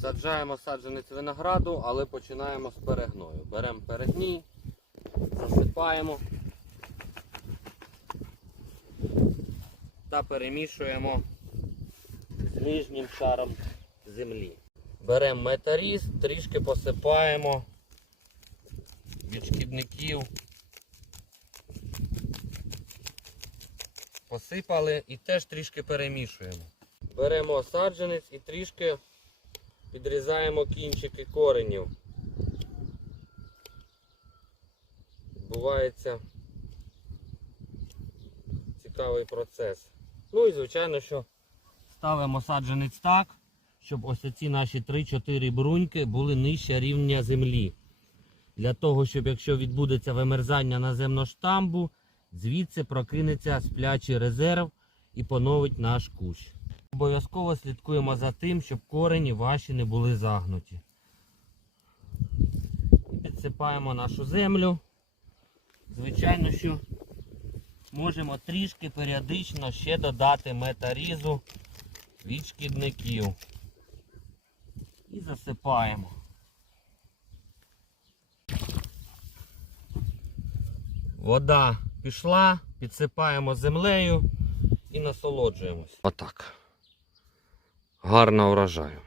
Саджаємо саджанець винограду, але починаємо з перегною. Беремо перегній, засипаємо та перемішуємо з нижнім шаром землі. Беремо метаріз, трішки посипаємо від шкідників. Посипали і теж трішки перемішуємо. Беремо саджанець і трішки підрізаємо кінчики коренів. Відбувається цікавий процес. Ну і звичайно, що ставимо саджанець так, щоб ось ці наші 3-4 бруньки були нижче рівня землі. Для того, щоб якщо відбудеться вимерзання наземного штамбу, звідси прокинеться сплячий резерв і поновить наш кущ. Обов'язково слідкуємо за тим, щоб корені ваші не були загнуті. І Підсипаємо нашу землю. Звичайно, що можемо трішки періодично ще додати метарізу від шкідників. І засипаємо. Вода пішла, підсипаємо землею і насолоджуємось. Отак. Гарно врожаю.